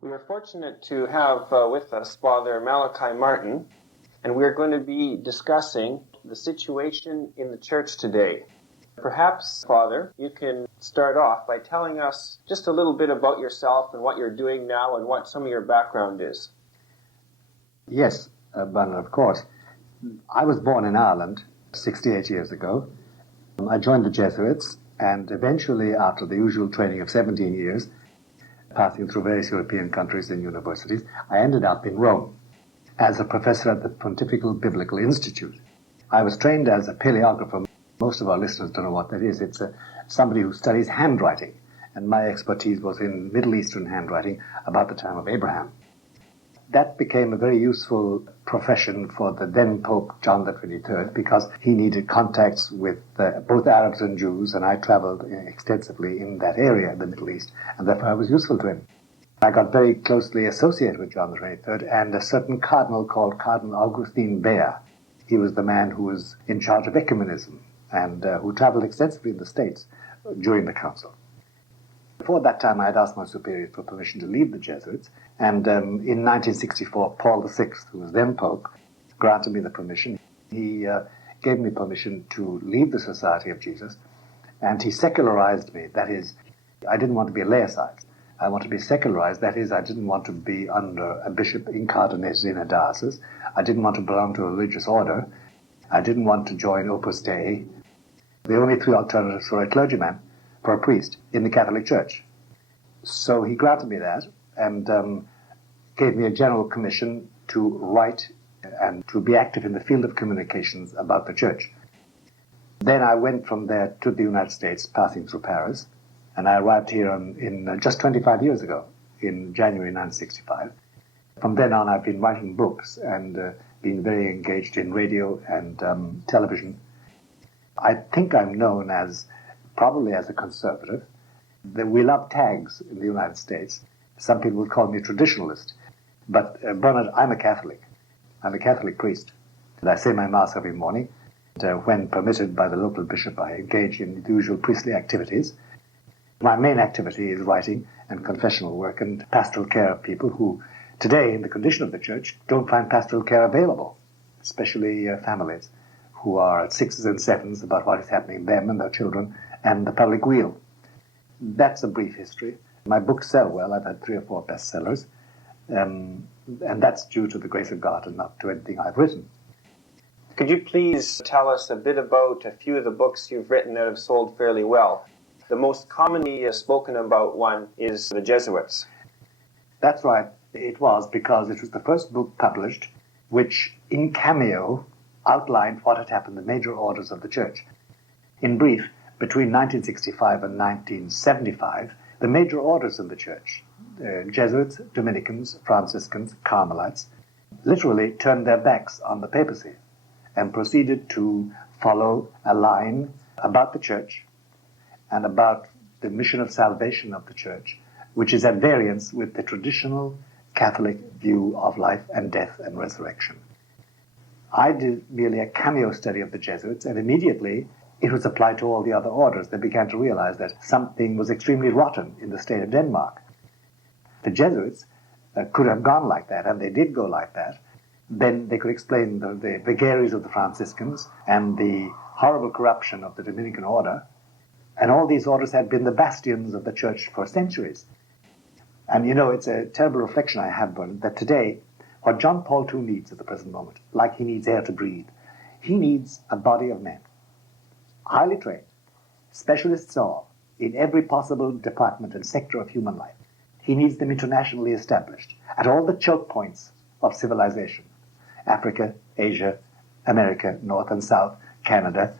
We are fortunate to have with us Father Malachi Martin, and we are going to be discussing the situation in the Church today. Perhaps, Father, you can start off by telling us just a little bit about yourself and what you're doing now and what some of your background is. Yes, Bernard, of course. I was born in Ireland 68 years ago. I joined the Jesuits, and eventually, after the usual training of 17 years, passing through various European countries and universities, I ended up in Rome as a professor at the Pontifical Biblical Institute. I was trained as a palaeographer. Most of our listeners don't know what that is. It's somebody who studies handwriting, and my expertise was in Middle Eastern handwriting about the time of Abraham. That became a very useful profession for the then Pope John XXIII because he needed contacts with both Arabs and Jews, and I traveled extensively in that area, the Middle East, and therefore I was useful to him. I got very closely associated with John XXIII and a certain cardinal called Cardinal Augustin Bea. He was the man who was in charge of ecumenism and who traveled extensively in the States during the council. Before that time, I had asked my superior for permission to leave the Jesuits, and in 1964, Paul VI, who was then Pope, granted me the permission. He gave me permission to leave the Society of Jesus, and he secularized me. That is, I didn't want to be a laicized. I wanted to be secularized. That is, I didn't want to be under a bishop incarnated in a diocese. I didn't want to belong to a religious order. I didn't want to join Opus Dei. The only three alternatives for a clergyman, for a priest, in the Catholic Church. So he granted me that and gave me a general commission to write and to be active in the field of communications about the Church. Then I went from there to the United States, passing through Paris, and I arrived here in just 25 years ago, in January 1965. From then on, I've been writing books and been very engaged in radio and television. I think I'm known probably as a conservative. We love tags in the United States. Some people would call me a traditionalist. But Bernard, I'm a Catholic. I'm a Catholic priest. And I say my Mass every morning. And, when permitted by the local bishop, I engage in the usual priestly activities. My main activity is writing and confessional work and pastoral care of people who, today, in the condition of the Church, don't find pastoral care available, especially families who are at sixes and sevens about what is happening to them and their children and the public weal. That's a brief history. My books sell well. I've had 3 or 4 bestsellers. And that's due to the grace of God and not to anything I've written. Could you please tell us a bit about a few of the books you've written that have sold fairly well? The most commonly spoken about one is The Jesuits. That's right. It was because it was the first book published which, in cameo, outlined what had happened in the major orders of the Church. In brief, between 1965 and 1975, the major orders in the Church, Jesuits, Dominicans, Franciscans, Carmelites, literally turned their backs on the papacy and proceeded to follow a line about the Church and about the mission of salvation of the Church, which is at variance with the traditional Catholic view of life and death and resurrection. I did merely a cameo study of the Jesuits, and immediately it was applied to all the other orders. They began to realize that something was extremely rotten in the state of Denmark. The Jesuits could have gone like that, and they did go like that. Then they could explain the vagaries of the Franciscans and the horrible corruption of the Dominican order. And all these orders had been the bastions of the Church for centuries. And you know, it's a terrible reflection I have, Bernard, that today, what John Paul II needs at the present moment, like he needs air to breathe, he needs a body of men, highly trained, specialists all, in every possible department and sector of human life. He needs them internationally established at all the choke points of civilization: Africa, Asia, America, North and South, Canada,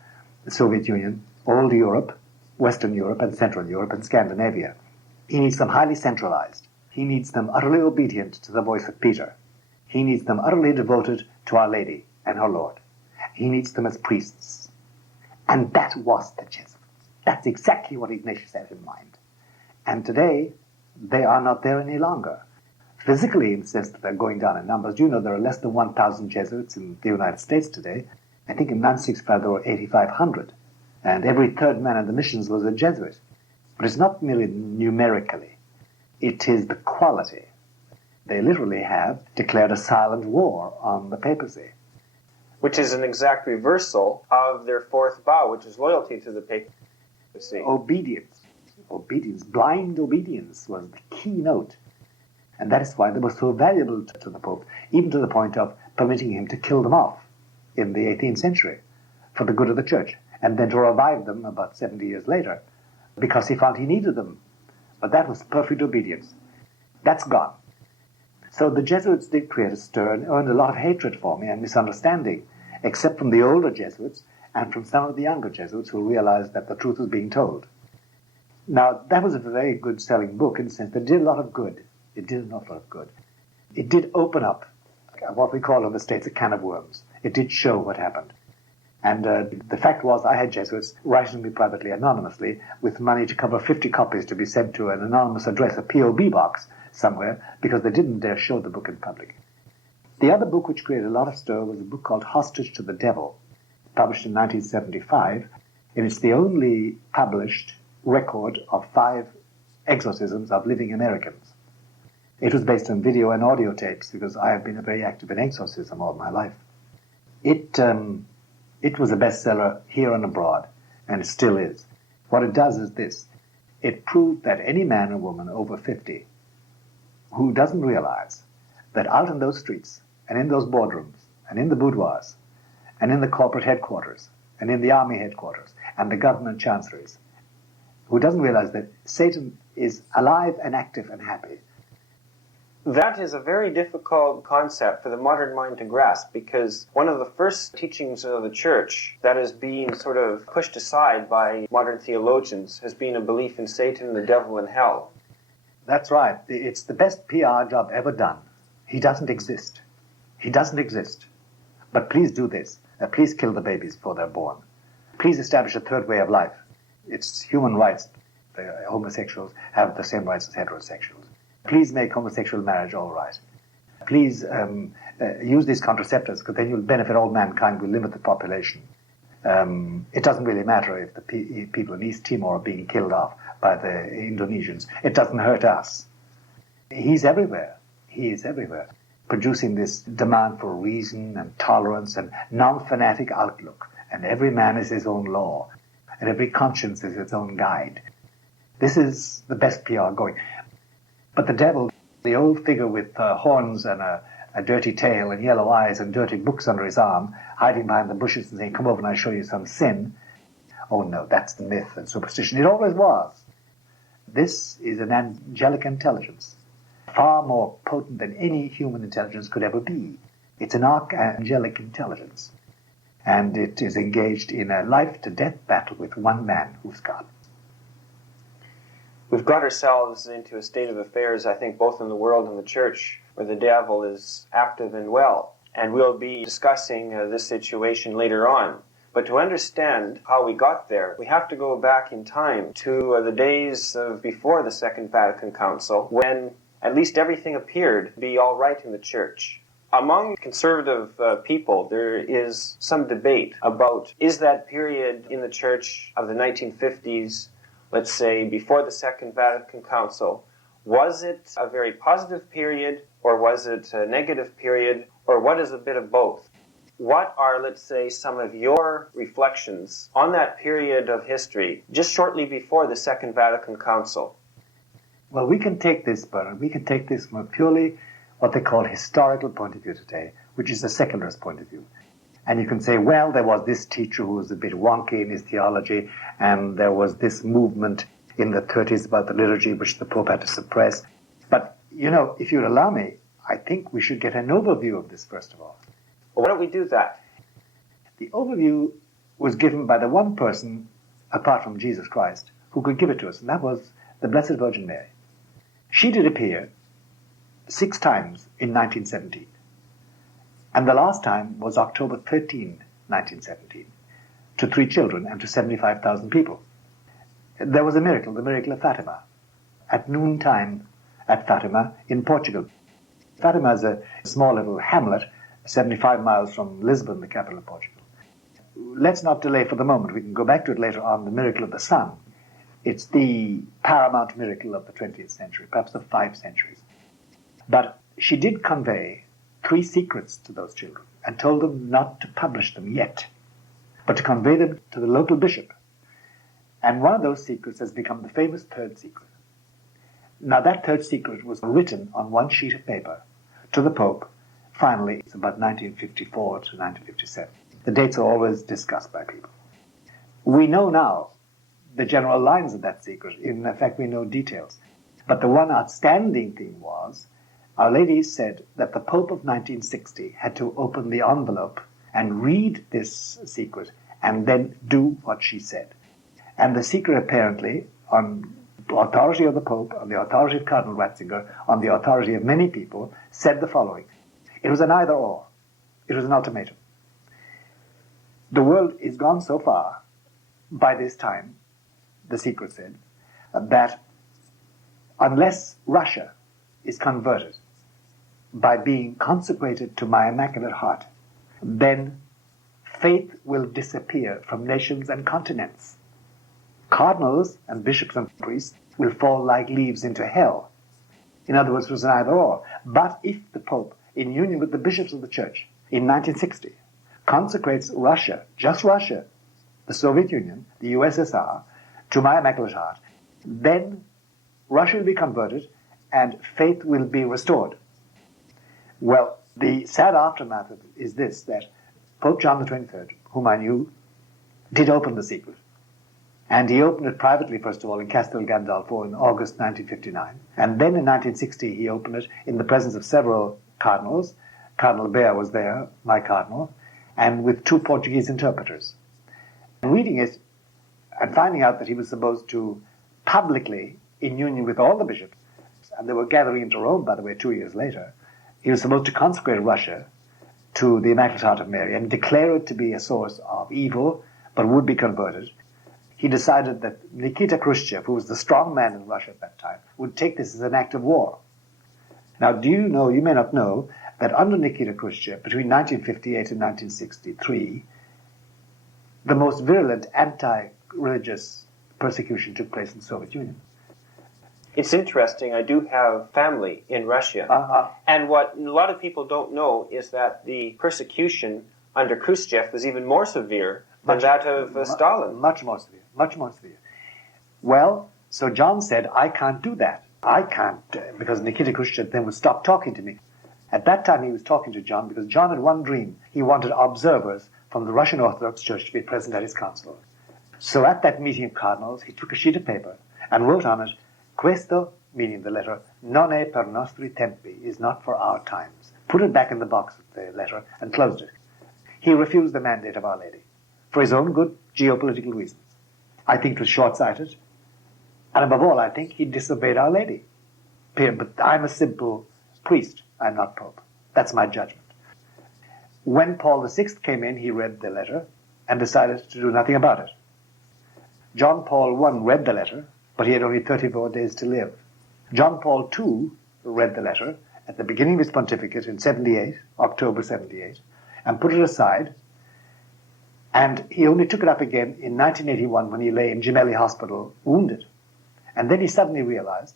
the Soviet Union, old Europe, Western Europe and Central Europe and Scandinavia. He needs them highly centralized. He needs them utterly obedient to the voice of Peter. He needs them utterly devoted to Our Lady and her Lord. He needs them as priests. And that was the Jesuits. That's exactly what Ignatius had in mind. And today, they are not there any longer. physically in the sense that they're going down in numbers. Do you know there are less than 1,000 Jesuits in the United States today? I think in 1965 there were 8,500. And every third man in the missions was a Jesuit. But it's not merely numerically. It is the quality. They literally have declared a silent war on the papacy. Which is an exact reversal of their fourth vow, which is loyalty to the papacy. Obedience. Obedience. Blind obedience was the keynote. And that is why they were so valuable to the Pope, even to the point of permitting him to kill them off in the 18th century for the good of the Church, and then to revive them about 70 years later because he found he needed them. But that was perfect obedience. That's gone. So the Jesuits did create a stir and earned a lot of hatred for me and misunderstanding, except from the older Jesuits and from some of the younger Jesuits who realized that the truth was being told. Now, that was a very good selling book in the sense that it did a lot of good. It did an awful lot of good. It did open up what we call in the States a can of worms. It did show what happened. And the fact was I had Jesuits writing to me privately, anonymously, with money to cover 50 copies to be sent to an anonymous address, a P.O.B. box somewhere, because they didn't dare show the book in public. The other book which created a lot of stir was a book called Hostage to the Devil, published in 1975, and it's the only published record of 5 exorcisms of living Americans. It was based on video and audio tapes because I have been very active in exorcism all my life. It was a bestseller here and abroad, and it still is. What it does is this. It proved that any man or woman over 50 who doesn't realize that out in those streets and in those boardrooms and in the boudoirs and in the corporate headquarters and in the army headquarters and the government chancelleries, who doesn't realize that Satan is alive and active and happy. That is a very difficult concept for the modern mind to grasp, because one of the first teachings of the Church that is being sort of pushed aside by modern theologians has been a belief in Satan, the devil, and hell. That's right. It's the best PR job ever done. He doesn't exist. He doesn't exist. But please do this. Please kill the babies before they're born. Please establish a third way of life. It's human rights. The homosexuals have the same rights as heterosexuals. Please make homosexual marriage all right. Please use these contraceptives, because then you'll benefit all mankind. We'll limit the population. It doesn't really matter if the people in East Timor are being killed off by the Indonesians. It doesn't hurt us. He's everywhere. He is everywhere, producing this demand for reason and tolerance and non-fanatic outlook. And every man is his own law, and every conscience is its own guide. This is the best PR going. But the devil, the old figure with horns and a dirty tail and yellow eyes and dirty books under his arm, hiding behind the bushes and saying, "Come over and I'll show you some sin." Oh no, that's the myth and superstition. It always was. This is an angelic intelligence, far more potent than any human intelligence could ever be. It's an archangelic intelligence. And it is engaged in a life-to-death battle with one man, who's God. We've got ourselves into a state of affairs, I think, both in the world and the Church, where the devil is active and well. And we'll be discussing this situation later on. But to understand how we got there, we have to go back in time to the days of before the Second Vatican Council, when at least everything appeared to be all right in the Church. Among conservative people, there is some debate about, is that period in the Church of the 1950s, let's say before the Second Vatican Council, was it a very positive period, or was it a negative period, or what is a bit of both? What are, let's say, some of your reflections on that period of history, just shortly before the Second Vatican Council? Well, we can take this, Bernard, we can take this from a purely what they call historical point of view today, which is a secularist point of view. And you can say, well, there was this teacher who was a bit wonky in his theology, and there was this movement in the 30s about the liturgy, which the Pope had to suppress. But, you know, if you'd allow me, I think we should get an overview of this, first of all. Well, why don't we do that? The overview was given by the one person, apart from Jesus Christ, who could give it to us, and that was the Blessed Virgin Mary. She did appear 6 times in 1917. And the last time was October 13, 1917, to 3 children and to 75,000 people. There was a miracle, the miracle of Fatima, at noontime at Fatima in Portugal. Fatima is a small little hamlet, 75 miles from Lisbon, the capital of Portugal. Let's not delay for the moment. We can go back to it later on, the miracle of the sun. It's the paramount miracle of the 20th century, perhaps of 5 centuries. But she did convey 3 secrets to those children and told them not to publish them yet, but to convey them to the local bishop. And one of those secrets has become the famous third secret. Now, that third secret was written on one sheet of paper to the Pope. Finally, it's about 1954 to 1957. The dates are always discussed by people. We know now the general lines of that secret. In fact, we know details. But the one outstanding thing was, Our Lady said that the Pope of 1960 had to open the envelope and read this secret and then do what she said. And the secret apparently, on the authority of the Pope, on the authority of Cardinal Ratzinger, on the authority of many people, said the following. It was an either-or. It was an ultimatum. The world is gone so far, by this time, the secret said, that unless Russia is converted by being consecrated to my Immaculate Heart, then faith will disappear from nations and continents. Cardinals and bishops and priests will fall like leaves into hell. In other words, it was an either-or. But if the Pope, in union with the bishops of the Church, in 1960, consecrates Russia, just Russia, the Soviet Union, the USSR, to my Immaculate Heart, then Russia will be converted and faith will be restored. Well, the sad aftermath of it is this, that Pope John XXIII, whom I knew, did open the secret. And he opened it privately, first of all, in Castel Gandolfo in August 1959. And then in 1960, he opened it in the presence of several cardinals. Cardinal Bea was there, my cardinal, and with 2 Portuguese interpreters. And reading it and finding out that he was supposed to publicly, in union with all the bishops, and they were gathering into Rome, by the way, 2 years later, he was supposed to consecrate Russia to the Immaculate Heart of Mary and declare it to be a source of evil, but would be converted. He decided that Nikita Khrushchev, who was the strong man in Russia at that time, would take this as an act of war. Now, do you know, you may not know, that under Nikita Khrushchev, between 1958 and 1963, the most virulent anti-religious persecution took place in the Soviet Union. It's interesting. I do have family in Russia. And what a lot of people don't know is that the persecution under Khrushchev was even more severe than that of Stalin. Much more severe. Much more severe. Well, so John said, I can't do that. I can't, because Nikita Khrushchev then would stop talking to me. At that time, he was talking to John because John had one dream. He wanted observers from the Russian Orthodox Church to be present at his council. So at that meeting of cardinals, he took a sheet of paper and wrote on it, Questo, meaning the letter, non è per nostri tempi, is not for our times. Put it back in the box of the letter and closed it. He refused the mandate of Our Lady for his own good geopolitical reasons. I think it was short-sighted. And above all, I think he disobeyed Our Lady. But I'm a simple priest. I'm not Pope. That's my judgment. When Paul VI came in, he read the letter and decided to do nothing about it. John Paul I read the letter, but he had only 34 days to live. John Paul II read the letter at the beginning of his pontificate in 78, October 78, and put it aside. And he only took it up again in 1981 when he lay in Gemelli Hospital, wounded. And then he suddenly realized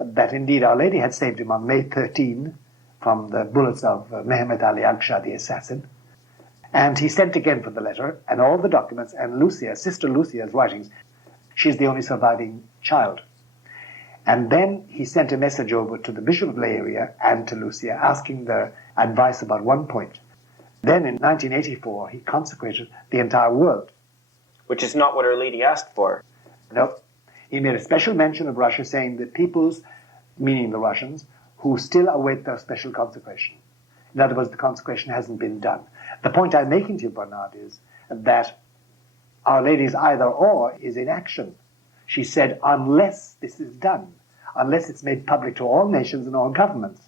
that indeed Our Lady had saved him on May 13 from the bullets of Mehmet Ali Agca, the assassin. And he sent again for the letter and all the documents, and Lucia, Sister Lucia's writings. She's the only surviving child. And then he sent a message over to the Bishop of Leiria and to Lucia asking their advice about one point. Then in 1984, he consecrated the entire world. Which is not what Our Lady asked for. No. He made a special mention of Russia, saying the peoples, meaning the Russians, who still await their special consecration. In other words, the consecration hasn't been done. The point I'm making to you, Bernard, is that Our Lady's either-or is in action. She said, unless this is done, unless it's made public to all nations and all governments,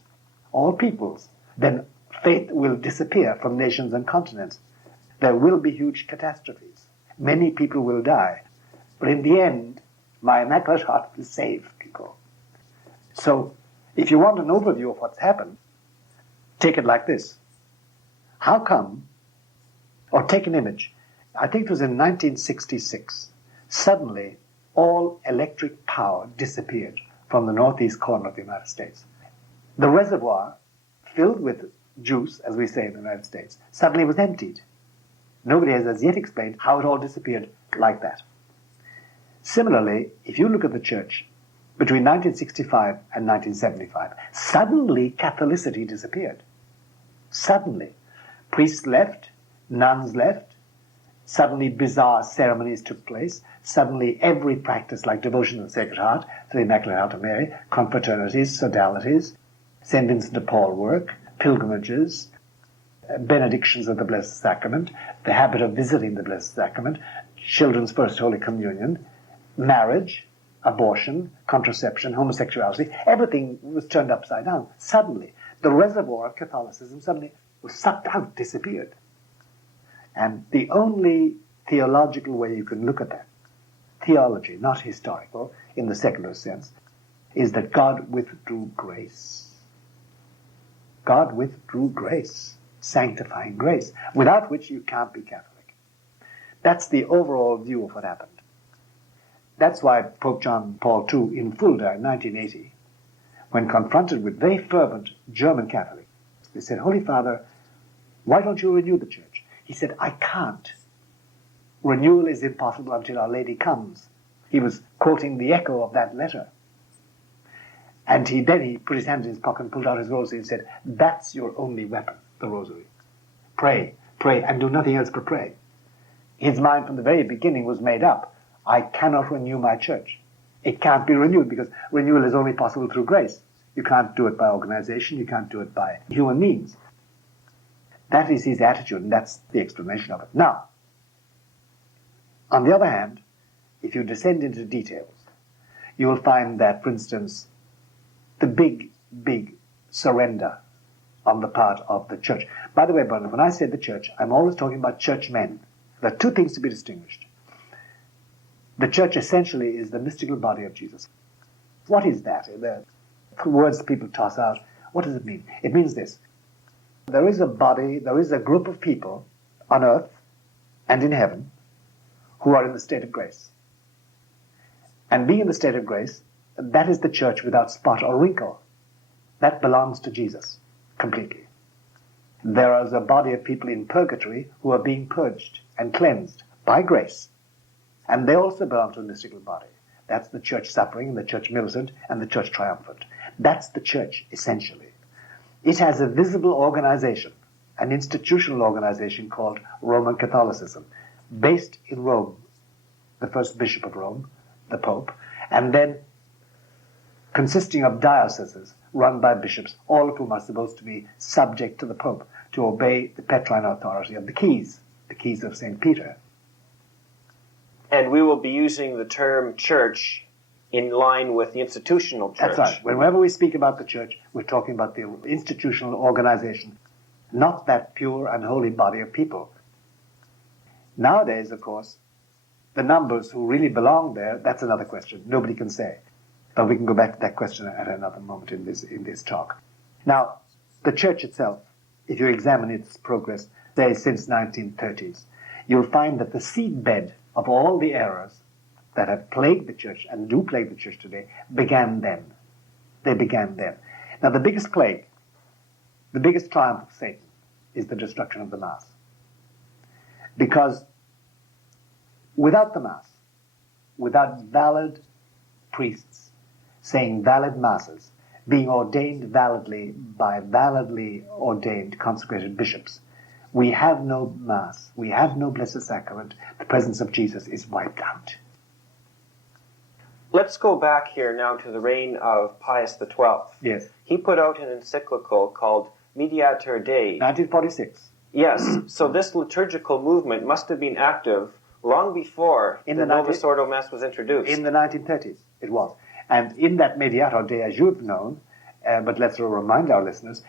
all peoples, then faith will disappear from nations and continents. There will be huge catastrophes. Many people will die. But in the end, my Immaculate Heart will save people. So, if you want an overview of what's happened, take it like this. How come, or take an image, I think it was in 1966, suddenly all electric power disappeared from the northeast corner of the United States. The reservoir, filled with juice, as we say in the United States, suddenly was emptied. Nobody has as yet explained how it all disappeared like that. Similarly, if you look at the church, between 1965 and 1975, suddenly Catholicity disappeared. Suddenly. Priests left, nuns left, suddenly bizarre ceremonies took place, suddenly every practice like devotion to the Sacred Heart, to the Immaculate Heart of Mary, confraternities, sodalities, St. Vincent de Paul work, pilgrimages, benedictions of the Blessed Sacrament, the habit of visiting the Blessed Sacrament, children's First Holy Communion, marriage, abortion, contraception, homosexuality, everything was turned upside down. Suddenly, the reservoir of Catholicism suddenly was sucked out, disappeared. And the only theological way you can look at that, theology, not historical, in the secular sense, is that God withdrew grace. God withdrew grace, sanctifying grace, without which you can't be Catholic. That's the overall view of what happened. That's why Pope John Paul II in Fulda in 1980, when confronted with very fervent German Catholics, they said, Holy Father, why don't you renew the church? He said, I can't. Renewal is impossible until Our Lady comes. He was quoting the echo of that letter. And then he put his hand in his pocket and pulled out his rosary and said, that's your only weapon, the rosary. Pray, pray, and do nothing else but pray. His mind from the very beginning was made up. I cannot renew my church. It can't be renewed because renewal is only possible through grace. You can't do it by organization. You can't do it by human means. That is his attitude, and that's the explanation of it. Now, on the other hand, if you descend into details, you will find that, for instance, the big surrender on the part of the church. By the way, brother, when I say the church, I'm always talking about churchmen. There are two things to be distinguished. The church essentially is the mystical body of Jesus. What is that? The words people toss out. What does it mean? It means this. There is a body, there is a group of people on earth and in heaven who are in the state of grace. And being in the state of grace, that is the church without spot or wrinkle. That belongs to Jesus completely. There is a body of people in purgatory who are being purged and cleansed by grace. And they also belong to the mystical body. That's the church suffering, the church militant, and the church triumphant. That's the church, essentially. It has a visible organization, an institutional organization called Roman Catholicism, based in Rome, the first bishop of Rome, the Pope, and then consisting of dioceses run by bishops, all of whom are supposed to be subject to the Pope, to obey the Petrine authority of the keys of St. Peter. And we will be using the term church in line with the institutional church. That's right. Whenever we speak about the church, we're talking about the institutional organization, not that pure and holy body of people. Nowadays, of course, the numbers who really belong there, that's another question. Nobody can say. But we can go back to that question at another moment in this talk. Now, the church itself, if you examine its progress, say since 1930s, you'll find that the seedbed of all the errors that have plagued the church and do plague the church today began then. They began then. Now, the biggest plague, the biggest triumph of Satan is the destruction of the Mass. Because without the Mass, without valid priests saying valid Masses, being ordained validly by validly ordained consecrated bishops, we have no Mass, we have no Blessed Sacrament, the presence of Jesus is wiped out. Let's go back here now to the reign of Pius XII. Yes. He put out an encyclical called Mediator Dei. 1946. Yes, so this liturgical movement must have been active long before the Novus Ordo Mass was introduced. In the 1930s, it was. And in that Mediator Dei, as you've known, but let's remind our listeners,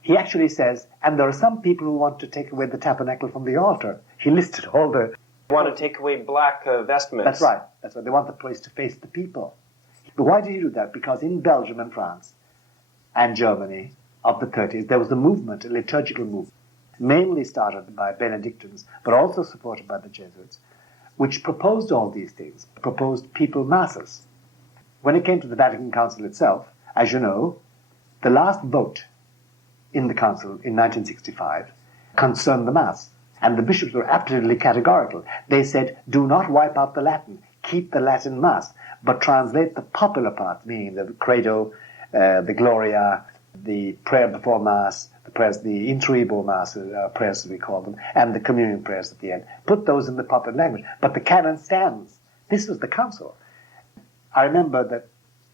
he actually says, and there are some people who want to take away the tabernacle from the altar. He listed all the... Want to take away black vestments. That's right. That's right. They want the place to face the people. But why did he do that? Because in Belgium and France and Germany, of the 30s, there was a movement, a liturgical movement, mainly started by Benedictines, but also supported by the Jesuits, which proposed all these things, proposed papal masses. When it came to the Vatican Council itself, as you know, the last vote in the Council in 1965 concerned the Mass. And the bishops were absolutely categorical. They said, do not wipe out the Latin, keep the Latin Mass, but translate the popular parts, meaning the Credo, the Gloria, the prayer before Mass, the prayers, the introibo Mass, prayers as we call them, and the communion prayers at the end. Put those in the popular language. But the canon stands. This was the Council. I remember that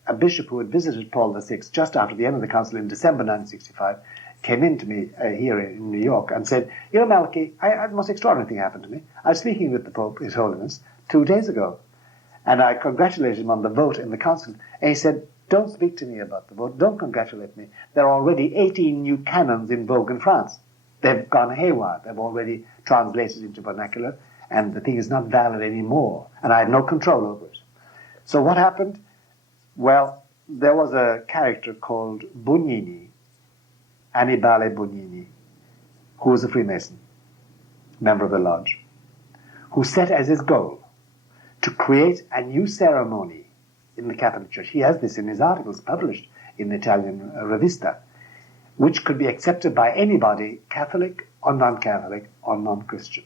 a bishop who had visited Paul VI just after the end of the Council in December 1965 came in to me here in New York and said, you know, Malachi, the most extraordinary thing happened to me. I was speaking with the Pope, His Holiness, 2 days ago, and I congratulated him on the vote in the Council. And he said, don't speak to me about the vote, don't congratulate me. There are already 18 new canons in vogue in France. They've gone haywire. They've already translated into vernacular, and the thing is not valid anymore, and I have no control over it. So what happened? Well, there was a character called Bugnini, Annibale Bugnini, who was a Freemason, member of the Lodge, who set as his goal to create a new ceremony in the Catholic Church. He has this in his articles published in the Italian Revista, which could be accepted by anybody, Catholic or non-Catholic or non-Christian.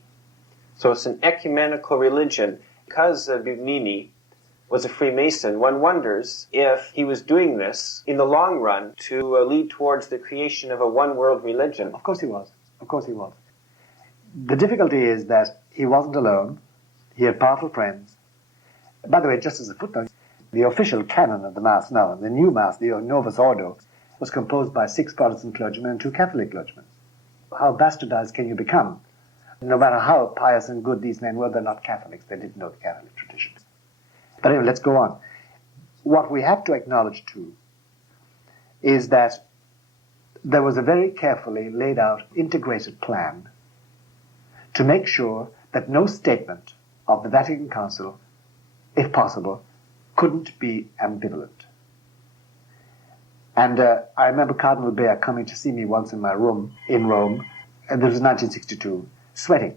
So it's an ecumenical religion. Because Bugnini was a Freemason, one wonders if he was doing this in the long run to lead towards the creation of a one-world religion. Of course he was. Of course he was. The difficulty is that he wasn't alone. He had powerful friends. By the way, just as a footnote, the official canon of the Mass now, the new Mass, the Novus Ordo, was composed by 6 Protestant clergymen and 2 Catholic clergymen. How bastardized can you become? No matter how pious and good these men were, they're not Catholics. They didn't know the Catholic tradition. But anyway, let's go on. What we have to acknowledge, too, is that there was a very carefully laid out, integrated plan to make sure that no statement of the Vatican Council, if possible, couldn't be ambivalent. And I remember Cardinal Bea coming to see me once in my room in Rome, and this was 1962, sweating.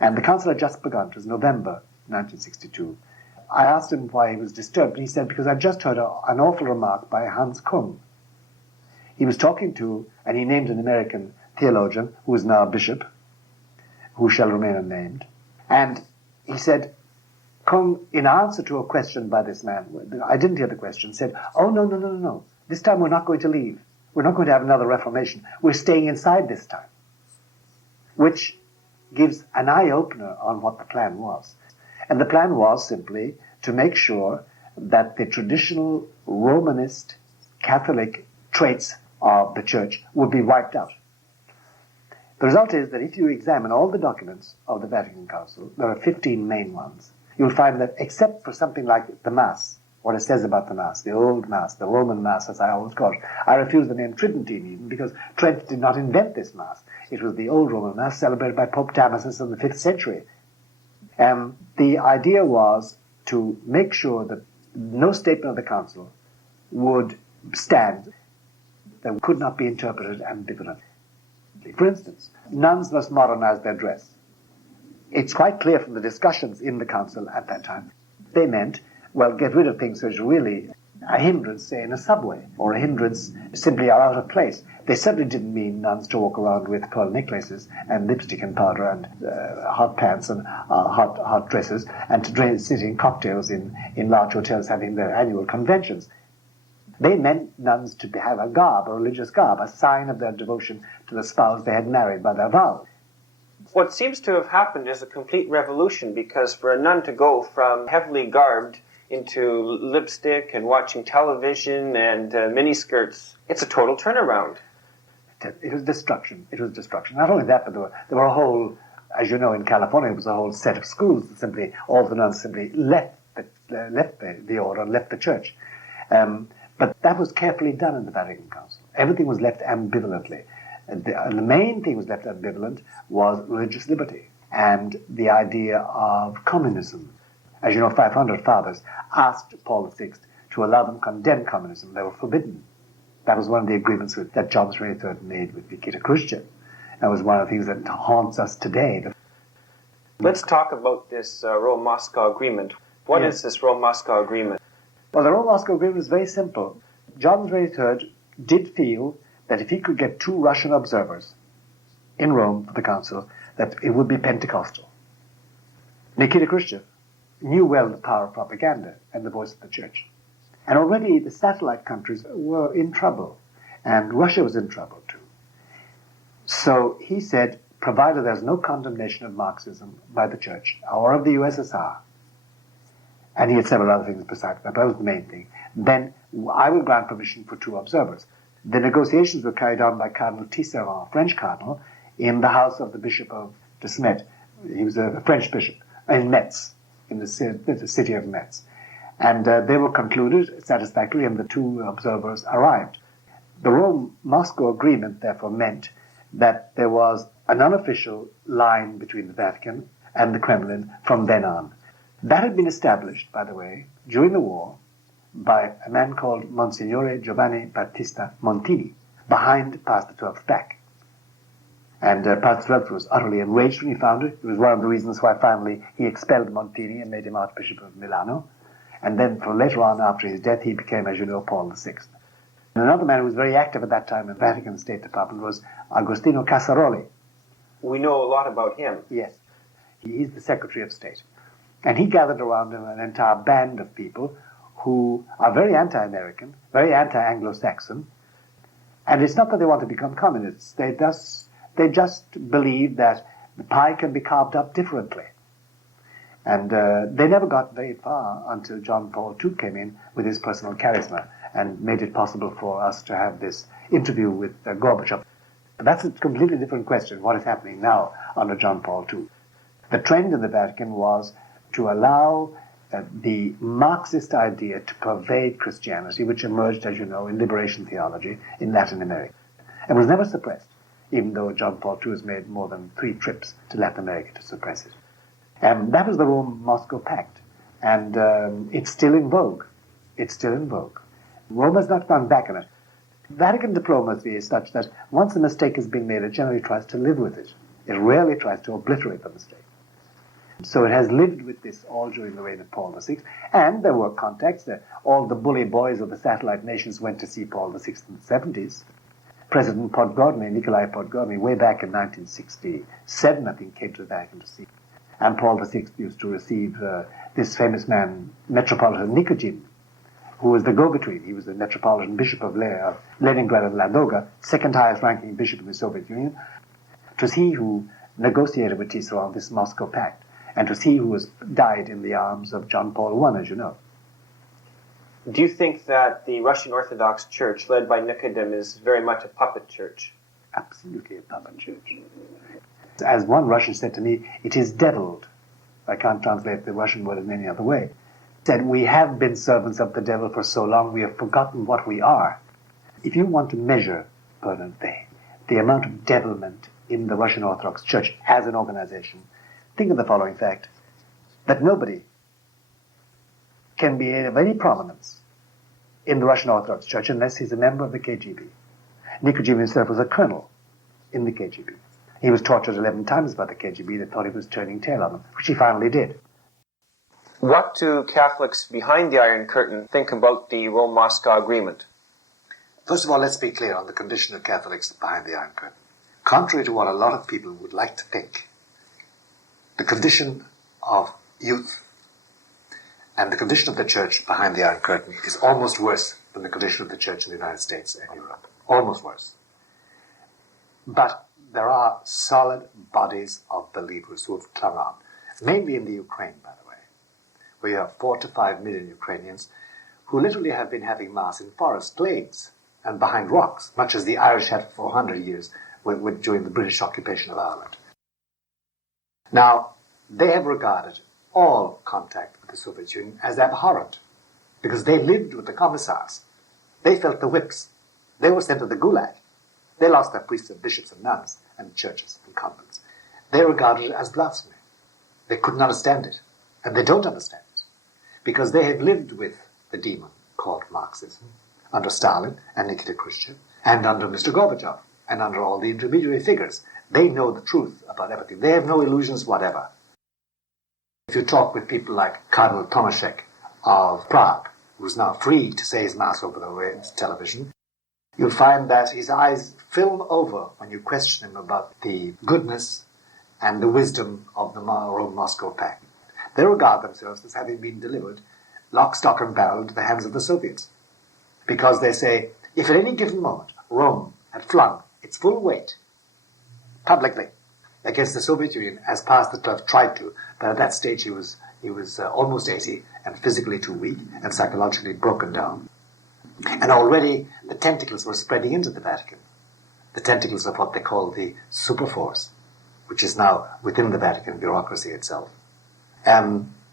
And the Council had just begun. It was November 1962. I asked him why he was disturbed, and he said, because I just heard an awful remark by Hans Küng. He was talking to, and he named an American theologian, who is now a bishop, who shall remain unnamed. And he said, Küng, in answer to a question by this man, I didn't hear the question, said, oh, no. This time we're not going to leave. We're not going to have another Reformation. We're staying inside this time. Which gives an eye-opener on what the plan was. And the plan was simply to make sure that the traditional Romanist Catholic traits of the Church would be wiped out. The result is that if you examine all the documents of the Vatican Council, there are 15 main ones, you'll find that except for something like the Mass, what it says about the Mass, the old Mass, the Roman Mass, as I always call it, I refuse the name Tridentine even, because Trent did not invent this Mass. It was the old Roman Mass celebrated by Pope Damasus in the 5th century. The idea was to make sure that no statement of the Council would stand that could not be interpreted ambivalently. For instance, nuns must modernize their dress. It's quite clear from the discussions in the Council at that time, they meant, well, get rid of things which really a hindrance, say, in a subway, or a hindrance simply are out of place. They certainly didn't mean nuns to walk around with pearl necklaces and lipstick and powder and hot pants and hot dresses and to sit in cocktails in large hotels having their annual conventions. They meant nuns to have a garb, a religious garb, a sign of their devotion to the spouse they had married by their vow. What seems to have happened is a complete revolution, because for a nun to go from heavily garbed into lipstick and watching television and miniskirts, it's a total turnaround. It was destruction. It was destruction. Not only that, but there were a whole, as you know, in California, it was a whole set of schools that simply, all the nuns simply left the order and left the church. But that was carefully done in the Vatican Council. Everything was left ambivalently. The main thing was left ambivalent was religious liberty and the idea of communism. As you know, 500 fathers asked Paul VI to allow them to condemn communism. They were forbidden. That was one of the agreements that John XXIII made with Nikita Khrushchev. That was one of the things that haunts us today. Let's talk about this Rome-Moscow agreement. What is this Rome-Moscow agreement? Well, the Rome-Moscow agreement was very simple. John XXIII did feel that if he could get 2 Russian observers in Rome for the council, that it would be Pentecostal. Nikita Khrushchev knew well the power of propaganda and the voice of the church. And already the satellite countries were in trouble, and Russia was in trouble too. So he said, provided there's no condemnation of Marxism by the church or of the USSR, and he had several other things besides that, but that was the main thing, then I will grant permission for 2 observers. The negotiations were carried on by Cardinal Tisserand, French cardinal, in the house of the Bishop of de Smet. He was a French bishop in Metz, in the city of Metz. And they were concluded satisfactorily, and the 2 observers arrived. The Rome-Moscow agreement, therefore, meant that there was an unofficial line between the Vatican and the Kremlin from then on. That had been established, by the way, during the war by a man called Monsignor Giovanni Battista Montini, behind Pius XII's back. And Pius XII was utterly enraged when he found it. It was one of the reasons why finally he expelled Montini and made him Archbishop of Milano. And then for later on, after his death, he became, as you know, Paul VI. And another man who was very active at that time in the Vatican State Department was Agostino Casaroli. We know a lot about him. Yes. He's the Secretary of State. And he gathered around him an entire band of people who are very anti-American, very anti-Anglo-Saxon. And it's not that they want to become communists. They just believe that the pie can be carved up differently. And they never got very far until John Paul II came in with his personal charisma and made it possible for us to have this interview with Gorbachev. But that's a completely different question, what is happening now under John Paul II. The trend in the Vatican was to allow the Marxist idea to pervade Christianity, which emerged, as you know, in liberation theology in Latin America, and was never suppressed, even though John Paul II has made more than 3 trips to Latin America to suppress it. And that was the Rome-Moscow Pact, and it's still in vogue. It's still in vogue. Rome has not gone back on it. Vatican diplomacy is such that once a mistake has been made, it generally tries to live with it. It rarely tries to obliterate the mistake. So it has lived with this all during the reign of Paul VI, and there were contacts. All the bully boys of the satellite nations went to see Paul VI in the 70s. President Podgorny, Nikolai Podgorny, way back in 1967, I think, came to the Vatican to see. And Paul VI used to receive this famous man, Metropolitan Nikodym, who was the go-between. He was the Metropolitan Bishop of Leningrad and Ladoga, second highest ranking bishop in the Soviet Union. It was he who negotiated with Tisserand this Moscow Pact. And it was he who died in the arms of John Paul I, as you know. Do you think that the Russian Orthodox Church, led by Nikodym, is very much a puppet church? Absolutely a puppet church. As one Russian said to me, it is deviled. I can't translate the Russian word in any other way. He said, we have been servants of the devil for so long, we have forgotten what we are. If you want to measure, Bernard, the amount of devilment in the Russian Orthodox Church as an organization, think of the following fact, that nobody can be of any prominence in the Russian Orthodox Church unless he's a member of the KGB. Nikodym himself was a colonel in the KGB. He was tortured 11 times by the KGB that thought he was turning tail on them, which he finally did. What do Catholics behind the Iron Curtain think about the Rome-Moscow Agreement? First of all, let's be clear on the condition of Catholics behind the Iron Curtain. Contrary to what a lot of people would like to think, the condition of youth and the condition of the church behind the Iron Curtain is almost worse than the condition of the church in the United States and Europe. Almost worse. But there are solid bodies of believers who have clung on, mainly in the Ukraine, by the way, where you have 4 to 5 million Ukrainians who literally have been having Mass in forest glades and behind rocks, much as the Irish had for 400 years during the British occupation of Ireland. Now, they have regarded all contact with the Soviet Union as abhorrent, because they lived with the commissars. They felt the whips. They were sent to the Gulag. They lost their priests and bishops and nuns and churches and convents. They regarded it as blasphemy. They couldn't understand it, and they don't understand it, because they have lived with the demon called Marxism under Stalin and Nikita Khrushchev, and under Mr. Gorbachev, and under all the intermediary figures. They know the truth about everything. They have no illusions whatever. If you talk with people like Cardinal Tomaszek of Prague, who's now free to say his Mass over the television, you'll find that his eyes film over when you question him about the goodness and the wisdom of the Rome-Moscow Pact. They regard themselves as having been delivered lock, stock, and barrel into the hands of the Soviets. Because they say, if at any given moment Rome had flung its full weight publicly against the Soviet Union, as past the club tried to, but at that stage he was almost 80 and physically too weak and psychologically broken down. And already the tentacles were spreading into the Vatican, the tentacles of what they call the superforce, which is now within the Vatican bureaucracy itself.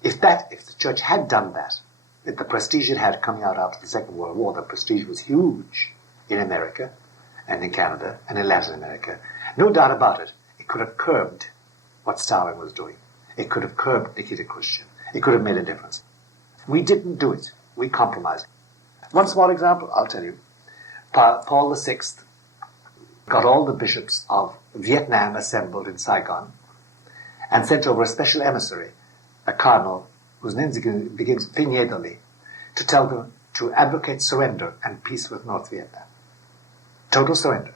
If the Church had done that, with the prestige it had coming out after the Second World War, the prestige was huge in America and in Canada and in Latin America. No doubt about it, it could have curbed what Stalin was doing. It could have curbed Nikita Khrushchev. It could have made a difference. We didn't do it. We compromised. One small example, I'll tell you. Paul VI got all the bishops of Vietnam assembled in Saigon and sent over a special emissary, a cardinal whose name begins Pignedoli, to tell them to advocate surrender and peace with North Vietnam. Total surrender.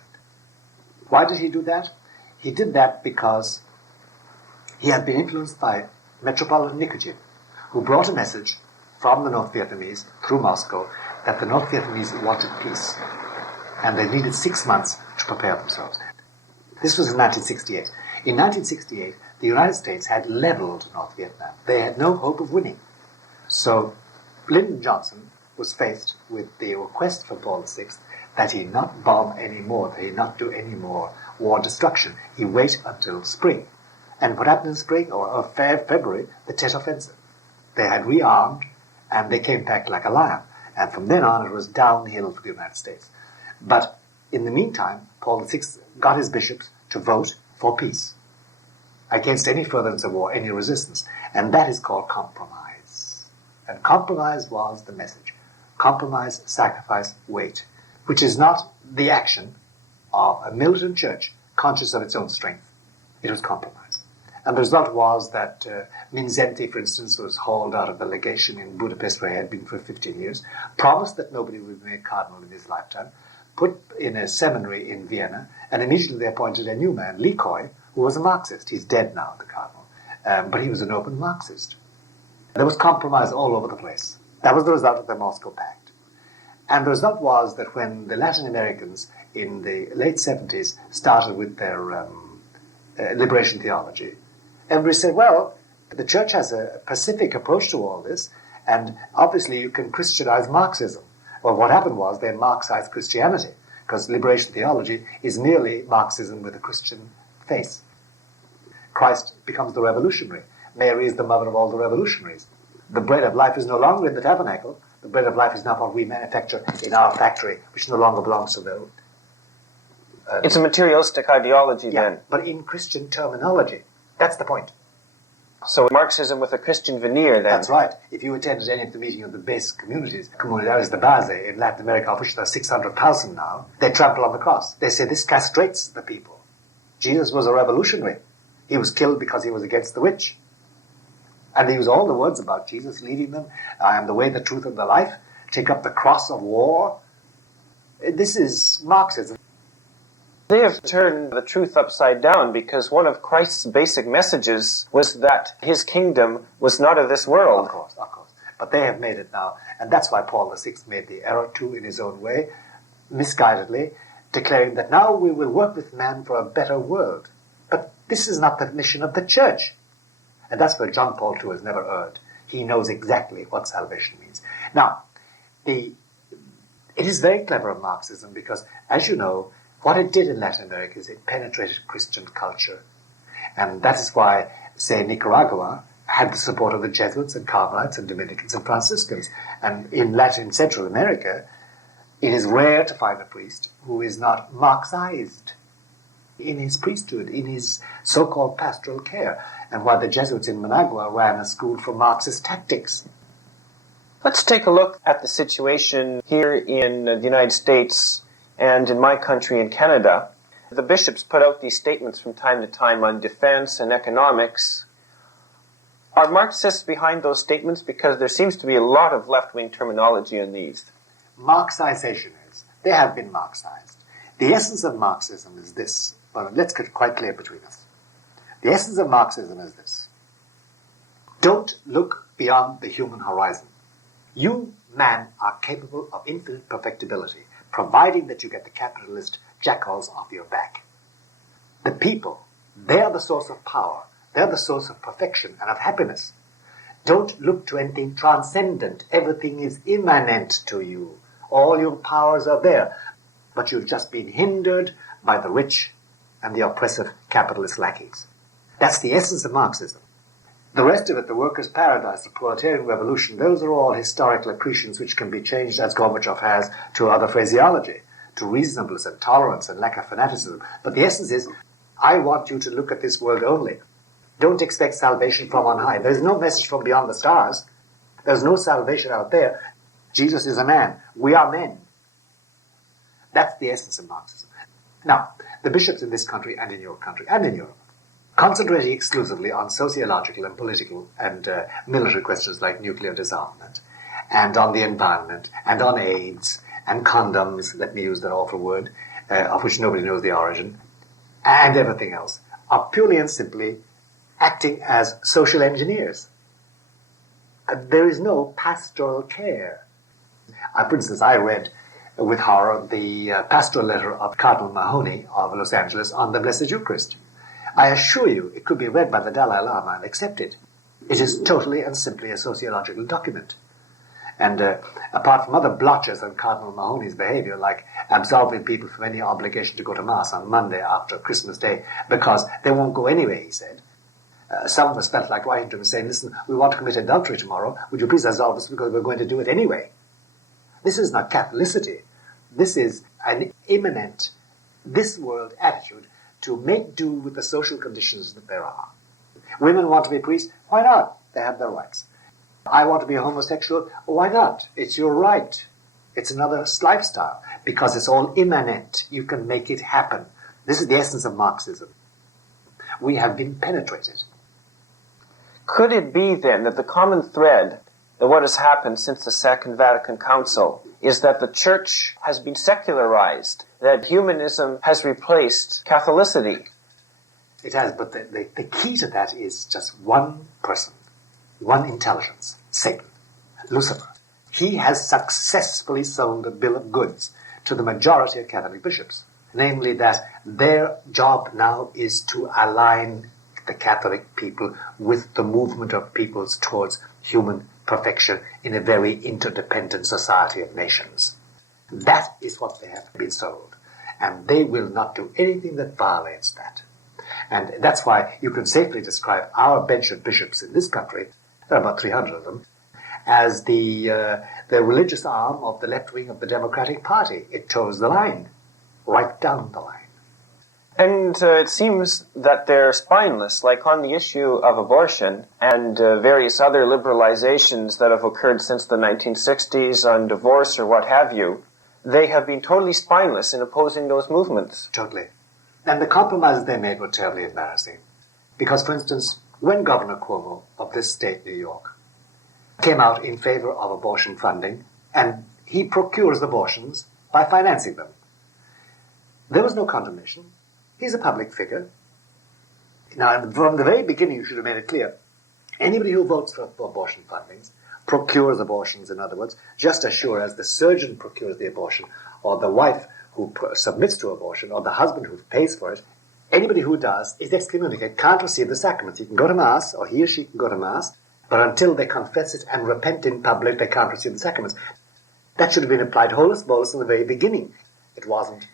Why did he do that? He did that because he had been influenced by Metropolitan Nikojin, who brought a message from the North Vietnamese through Moscow that the North Vietnamese wanted peace, and they needed 6 months to prepare themselves. This was in 1968. In 1968, the United States had leveled North Vietnam. They had no hope of winning. So Lyndon Johnson was faced with the request from Paul VI that he not bomb any more, that he not do any more war destruction. He wait until spring. And what happened in spring, or February, the Tet Offensive. They had rearmed, and they came back like a lion. And from then on, it was downhill for the United States. But in the meantime, Paul VI got his bishops to vote for peace against any furtherance of war, any resistance. And that is called compromise. And compromise was the message. Compromise, sacrifice, wait. Which is not the action of a militant church conscious of its own strength. It was compromise. And the result was that Mindszenty, for instance, was hauled out of the legation in Budapest, where he had been for 15 years, promised that nobody would be made cardinal in his lifetime, put in a seminary in Vienna, and immediately they appointed a new man, Likoi, who was a Marxist. He's dead now, the cardinal, but he was an open Marxist. There was compromise all over the place. That was the result of the Moscow Pact. And the result was that when the Latin Americans in the late 70s started with their liberation theology, everybody said, well, the Church has a pacific approach to all this, and obviously you can Christianize Marxism. Well, what happened was they Marxized Christianity, because liberation theology is merely Marxism with a Christian face. Christ becomes the revolutionary. Mary is the mother of all the revolutionaries. The bread of life is no longer in the tabernacle. The bread of life is now what we manufacture in our factory, which no longer belongs to the... it's a materialistic ideology, then. But in Christian terminology. That's the point. So Marxism with a Christian veneer, then. That's right. If you attended any of the meeting of the base communities, Comunidades de Base in Latin America, of which there are 600,000 now, they trample on the cross. They say this castrates the people. Jesus was a revolutionary. He was killed because he was against the witch. And they use all the words about Jesus, leading them, I am the way, the truth, and the life, take up the cross of war. This is Marxism. They have turned the truth upside down, because one of Christ's basic messages was that his kingdom was not of this world. Of course. But they have made it now. And that's why Paul VI made the error too in his own way, misguidedly, declaring that now we will work with man for a better world. But this is not the mission of the Church. And that's where John Paul II has never erred. He knows exactly what salvation means. Now, it is very clever of Marxism because, as you know, what it did in Latin America is it penetrated Christian culture. And that is why, say, Nicaragua had the support of the Jesuits and Carmelites and Dominicans and Franciscans. And in Central America, it is rare to find a priest who is not Marxized in his priesthood, in his so-called pastoral care. And while the Jesuits in Managua ran a school for Marxist tactics. Let's take a look at the situation here in the United States and in my country in Canada. The bishops put out these statements from time to time on defense and economics. Are Marxists behind those statements? Because there seems to be a lot of left-wing terminology in these. Marxization is. They have been Marxized. The essence of Marxism is this. Well, let's get quite clear between us. The essence of Marxism is this. Don't look beyond the human horizon. You, man, are capable of infinite perfectibility, providing that you get the capitalist jackals off your back. The people, they are the source of power. They're the source of perfection and of happiness. Don't look to anything transcendent. Everything is immanent to you. All your powers are there. But you've just been hindered by the rich and the oppressive capitalist lackeys. That's the essence of Marxism. The rest of it, the workers' paradise, the proletarian revolution, those are all historical accretions which can be changed, as Gorbachev has, to other phraseology, to reasonableness and tolerance and lack of fanaticism. But the essence is, I want you to look at this world only. Don't expect salvation from on high. There's no message from beyond the stars. There's no salvation out there. Jesus is a man. We are men. That's the essence of Marxism. Now, the bishops in this country and in your country and in Europe, concentrating exclusively on sociological and political and military questions like nuclear disarmament, and on the environment, and on AIDS, and condoms, let me use that awful word, of which nobody knows the origin, and everything else, are purely and simply acting as social engineers. There is no pastoral care. For instance, I read with horror the pastoral letter of Cardinal Mahoney of Los Angeles on the Blessed Eucharist. I assure you, it could be read by the Dalai Lama and accepted. It is totally and simply a sociological document. And apart from other blotches on Cardinal Mahoney's behavior, like absolving people from any obligation to go to Mass on Monday after Christmas Day, because they won't go anyway, he said. Some of us felt like writing to him and saying, listen, we want to commit adultery tomorrow. Would you please absolve us because we're going to do it anyway? This is not Catholicity. This is an immanent, this world attitude to make do with the social conditions that there are. Women want to be priests? Why not? They have their rights. I want to be a homosexual? Why not? It's your right. It's another lifestyle because it's all immanent. You can make it happen. This is the essence of Marxism. We have been penetrated. Could it be then that the common thread of what has happened since the Second Vatican Council is that the Church has been secularized, that humanism has replaced Catholicity? It has, but the key to that is just one person, one intelligence, Satan, Lucifer. He has successfully sold a bill of goods to the majority of Catholic bishops, namely that their job now is to align the Catholic people with the movement of peoples towards human perfection in a very interdependent society of nations. That is what they have been sold. And they will not do anything that violates that. And that's why you can safely describe our bench of bishops in this country, there are about 300 of them, as the religious arm of the left wing of the Democratic Party. It toes the line, right down the line. And it seems that they're spineless, like on the issue of abortion and various other liberalizations that have occurred since the 1960s on divorce or what have you. They have been totally spineless in opposing those movements. Totally. And the compromises they made were terribly embarrassing. Because, for instance, when Governor Cuomo of this state, New York, came out in favor of abortion funding, and he procures abortions by financing them, there was no condemnation. He's a public figure. Now, from the very beginning, you should have made it clear. Anybody who votes for abortion fundings, procures abortions, in other words, just as sure as the surgeon procures the abortion, or the wife who submits to abortion, or the husband who pays for it, anybody who does is excommunicated, can't receive the sacraments. He can go to Mass, or he or she can go to Mass, but until they confess it and repent in public, they can't receive the sacraments. That should have been applied holus bolus in the very beginning. It wasn't.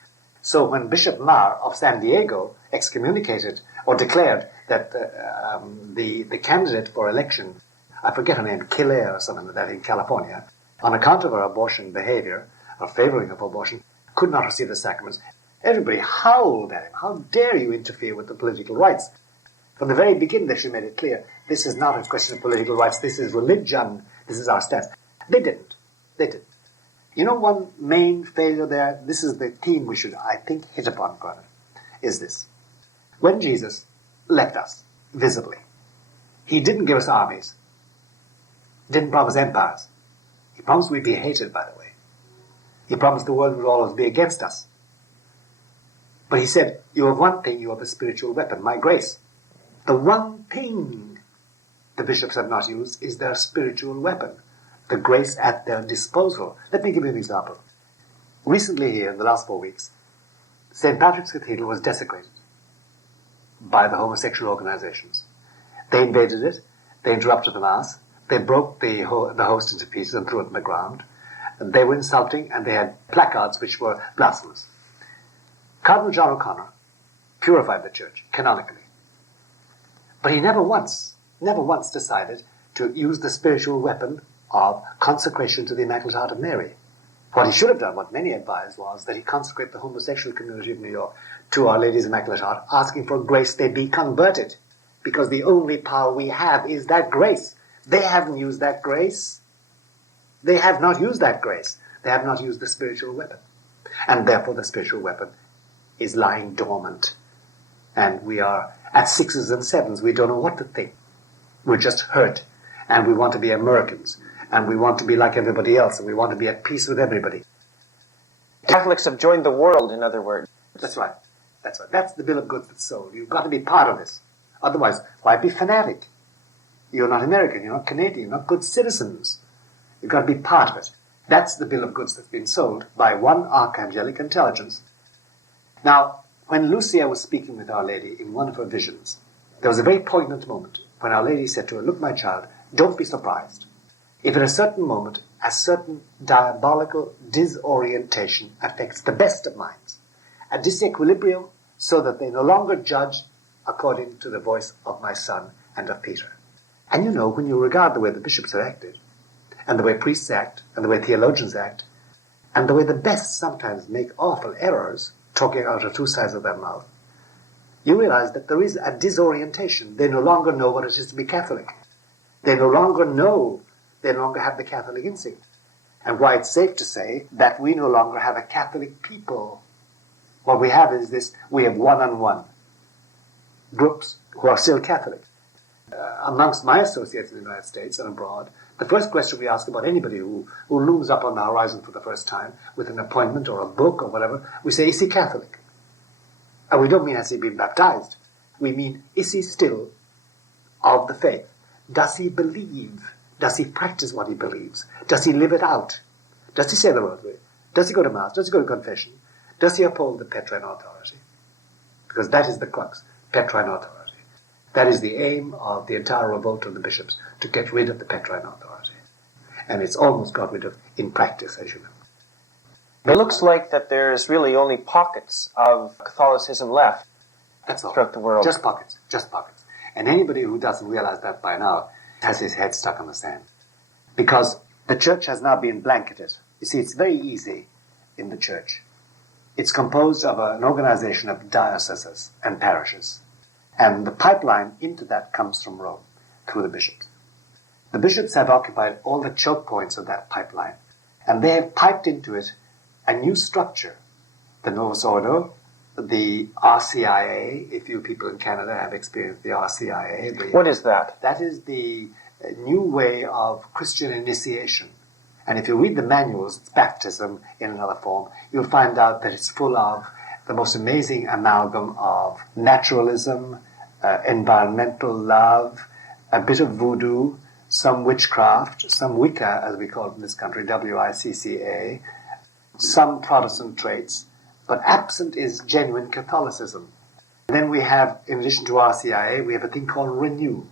So when Bishop Maher of San Diego excommunicated or declared that the candidate for election, I forget her name, Kilea or something like that in California, on account of her abortion behavior, or favoring of abortion, could not receive the sacraments, everybody howled at him. How dare you interfere with the political rights? From the very beginning they should have made it clear, this is not a question of political rights, this is religion, this is our stance. They didn't. They didn't. You know, one main failure there, this is the theme we should, I think, hit upon, brother, is this. When Jesus left us, visibly, he didn't give us armies, didn't promise empires. He promised we'd be hated, by the way. He promised the world would always be against us. But he said, you have one thing, you have a spiritual weapon, my grace. The one thing the bishops have not used is their spiritual weapon, the grace at their disposal. Let me give you an example. Recently here, in the last 4 weeks, St. Patrick's Cathedral was desecrated by the homosexual organizations. They invaded it, they interrupted the Mass, they broke the host into pieces and threw it on the ground. They were insulting, and they had placards which were blasphemous. Cardinal John O'Connor purified the church, canonically. But he never once decided to use the spiritual weapon of consecration to the Immaculate Heart of Mary. What he should have done, what many advised, was that he consecrate the homosexual community of New York to Our Lady's Immaculate Heart, asking for grace they be converted, because the only power we have is that grace. They haven't used that grace. They have not used that grace. They have not used the spiritual weapon. And therefore the spiritual weapon is lying dormant. And we are at 6s and 7s. We don't know what to think. We're just hurt. And we want to be Americans. And we want to be like everybody else. And we want to be at peace with everybody. Catholics have joined the world, in other words. That's right. That's right. That's the bill of goods that's sold. You've got to be part of this. Otherwise, why be fanatic? You're not American. You're not Canadian. You're not good citizens. You've got to be part of it. That's the bill of goods that's been sold by one archangelic intelligence. Now, when Lucia was speaking with Our Lady in one of her visions, there was a very poignant moment when Our Lady said to her, look, my child, don't be surprised if at a certain moment a certain diabolical disorientation affects the best of minds, a disequilibrium so that they no longer judge according to the voice of my son and of Peter. And you know, when you regard the way the bishops are acted, and the way priests act, and the way theologians act, and the way the best sometimes make awful errors, talking out of two sides of their mouth, you realize that there is a disorientation. They no longer know what it is to be Catholic. They no longer know, they no longer have the Catholic instinct. And why it's safe to say that we no longer have a Catholic people. What we have is this, we have one-on-one groups who are still Catholic. Amongst my associates in the United States and abroad, the first question we ask about anybody who looms up on the horizon for the first time with an appointment or a book or whatever, we say, is he Catholic? And we don't mean has he been baptized. We mean, is he still of the faith? Does he believe? Does he practice what he believes? Does he live it out? Does he say the rosary? Does he go to Mass? Does he go to confession? Does he uphold the Petrine authority? Because that is the crux, Petrine authority. That is the aim of the entire revolt of the bishops, to get rid of the Petrine authority. And it's almost got rid of in practice, as you know. It looks like that there's really only pockets of Catholicism left. That's all. Throughout the world. Just pockets. And anybody who doesn't realize that by now has his head stuck in the sand. Because the church has now been blanketed. You see, it's very easy in the church. It's composed of an organization of dioceses and parishes. And the pipeline into that comes from Rome, through the bishops. The bishops have occupied all the choke points of that pipeline. And they have piped into it a new structure. The Novus Ordo, the RCIA, if you people in Canada have experienced the RCIA. What is that? That is the new way of Christian initiation. And if you read the manuals, it's baptism in another form, you'll find out that it's full of the most amazing amalgam of naturalism, environmental love, a bit of voodoo, some witchcraft, some Wicca, as we call it in this country, W-I-C-C-A, some Protestant traits, but absent is genuine Catholicism. Then we have, in addition to RCIA, we have a thing called Renew,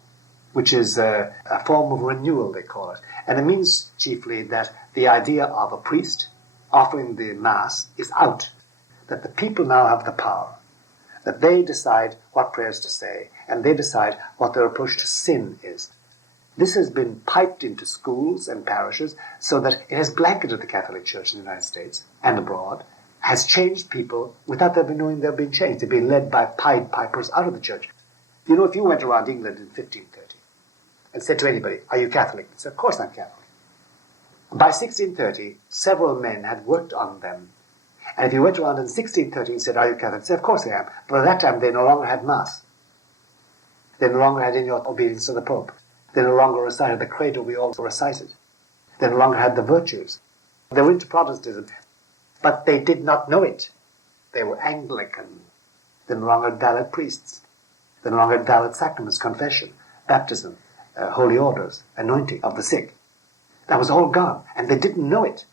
which is a form of renewal, they call it. And it means chiefly that the idea of a priest offering the Mass is out, that the people now have the power, that they decide what prayers to say, and they decide what their approach to sin is. This has been piped into schools and parishes so that it has blanketed the Catholic Church in the United States and abroad, has changed people without them knowing they've been changed. They've been led by Pied Pipers out of the church. You know, if you went around England in 1530 and said to anybody, are you Catholic? They said, of course I'm Catholic. By 1630, several men had worked on them. And if you went around in 1630 and said, "Are you Catholic?" They said, "Of course I am." But at that time, they no longer had Mass. They no longer had any obedience to the Pope. They no longer recited the credo we all recited. They no longer had the virtues. They were into Protestantism, but they did not know it. They were Anglican. They no longer had valid priests. They no longer had valid sacraments, confession, baptism, holy orders, anointing of the sick. That was all gone, and they didn't know it.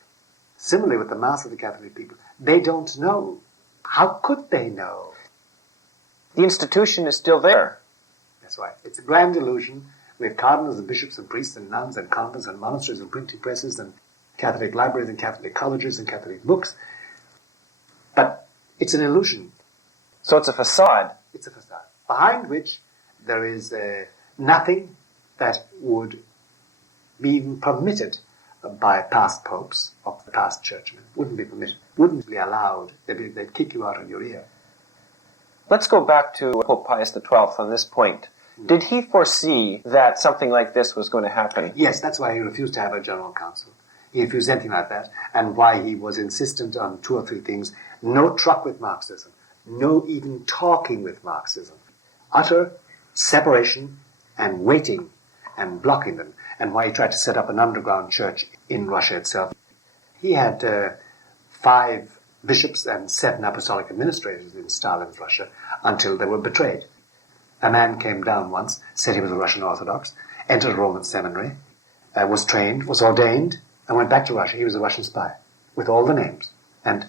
Similarly with the Mass of the Catholic people, they don't know. How could they know? The institution is still there. That's right. It's a grand illusion. We have cardinals and bishops and priests and nuns and convents and monasteries and printing presses and Catholic libraries and Catholic colleges and Catholic books. But it's an illusion. So it's a facade. It's a facade, behind which there is nothing that would be even permitted by past popes or past churchmen. Wouldn't be permitted. Wouldn't be allowed. They'd kick you out of your ear. Let's go back to Pope Pius XII on this point. Did he foresee that something like this was going to happen? Yes, that's why he refused to have a general council. He refused anything like that, and why he was insistent on 2 or 3 things. No truck with Marxism. No even talking with Marxism. Utter separation and waiting and blocking them. And why he tried to set up an underground church in Russia itself. He had 5 bishops and 7 apostolic administrators in Stalin's Russia until they were betrayed. A man came down once, said he was a Russian Orthodox, entered a Roman seminary, was trained, was ordained, and went back to Russia. He was a Russian spy, with all the names. And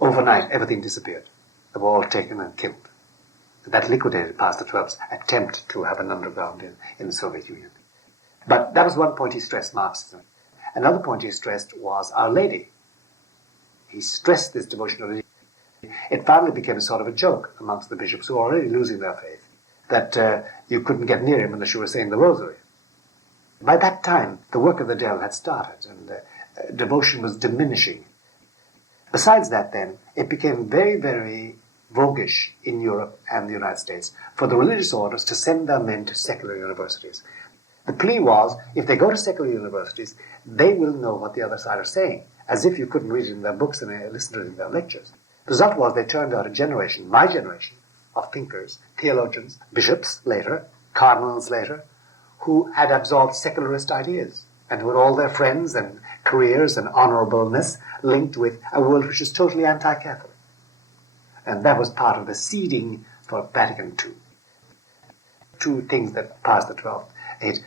overnight, everything disappeared. They were all taken and killed. That liquidated Pius XII's attempt to have an underground in the Soviet Union. But that was one point he stressed, Marxism. Another point he stressed was Our Lady. He stressed this devotion to religion. It finally became a sort of a joke amongst the bishops who were already losing their faith, that you couldn't get near him unless you were saying the rosary. By that time, the work of the devil had started, and devotion was diminishing. Besides that, then, it became very, very voguish in Europe and the United States for the religious orders to send their men to secular universities. The plea was, if they go to secular universities, they will know what the other side are saying, as if you couldn't read it in their books and listen to it in their lectures. The result was they turned out a generation, my generation, of thinkers, theologians, bishops later, cardinals later, who had absorbed secularist ideas and who had all their friends and careers and honorableness linked with a world which is totally anti-Catholic. And that was part of the seeding for Vatican II. 2 things that Pius XII hit.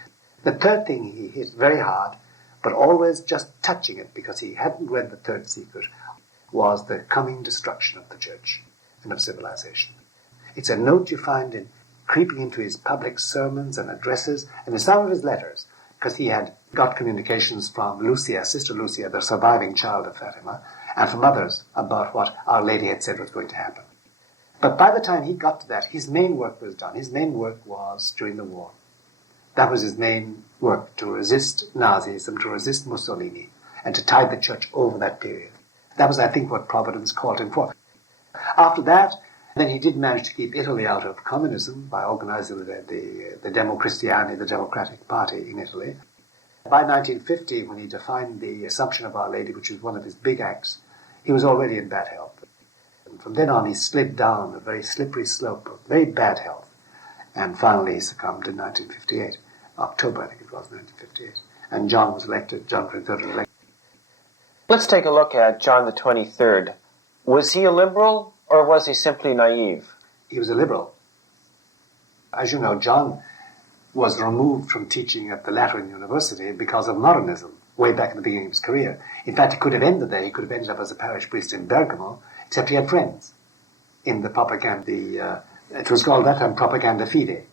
The third thing he hit very hard, but always just touching it because he hadn't read the third secret, was the coming destruction of the church and of civilization. It's a note you find in creeping into his public sermons and addresses and in some of his letters, because he had got communications from Lucia, Sister Lucia, the surviving child of Fatima, and from others about what Our Lady had said was going to happen. But by the time he got to that, his main work was done. His main work was during the war. That was his main work, to resist Nazism, to resist Mussolini, and to tide the church over that period. That was, I think, what Providence called him for. After that, then he did manage to keep Italy out of communism by organizing the Demo Cristiani, the Democratic Party in Italy. By 1950, when he defined the Assumption of Our Lady, which was one of his big acts, he was already in bad health. And from then on, he slid down a very slippery slope of very bad health. And finally, he succumbed in 1958. October, I think it was, 1958. And John was elected, John XXIII was elected. Let's take a look at John the 23rd. Was he a liberal, or was he simply naive? He was a liberal. As you know, John was removed from teaching at the Lateran University because of modernism, way back at the beginning of his career. In fact, he could have ended there. He could have ended up as a parish priest in Bergamo, except he had friends in the propaganda. It was called that time propaganda fide,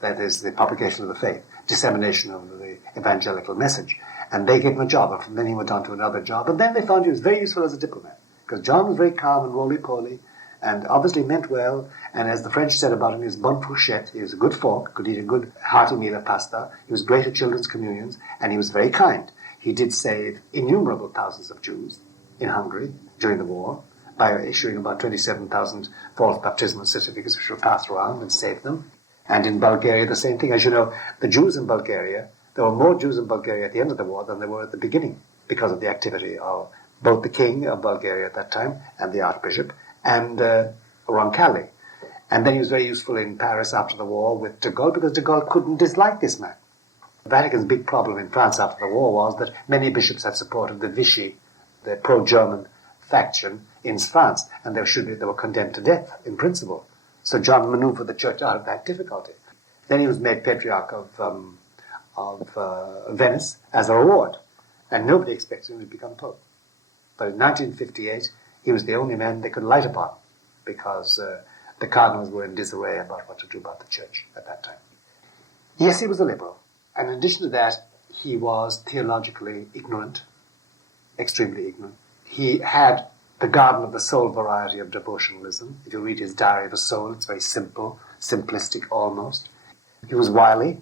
that is the propagation of the faith, dissemination of the evangelical message. And they gave him a job, and from then he went on to another job. And then they found he was very useful as a diplomat, because John was very calm and roly-poly, and obviously meant well, and as the French said about him, he was bonne fourchette, he was a good fork, could eat a good hearty meal of pasta, he was great at children's communions, and he was very kind. He did save innumerable thousands of Jews in Hungary during the war, by issuing about 27,000 false baptismal certificates which were passed around and saved them. And in Bulgaria, the same thing. As you know, the Jews in Bulgaria, there were more Jews in Bulgaria at the end of the war than there were at the beginning. because of the activity of both the king of Bulgaria at that time and the archbishop and Roncalli. And then he was very useful in Paris after the war with de Gaulle, because de Gaulle couldn't dislike this man. The Vatican's big problem in France after the war was that many bishops had supported the Vichy, the pro-German faction in France, and they were condemned to death in principle. So John maneuvered the church out of that difficulty. Then he was made Patriarch of Venice as a reward, and nobody expected him to become Pope. But in 1958, he was the only man they could light upon, because the cardinals were in disarray about what to do about the church at that time. Yes, he was a liberal, and in addition to that, he was theologically ignorant, extremely ignorant. He had the garden of the soul variety of devotionalism. If you read his Diary of a Soul, it's very simple, simplistic almost. He was wily,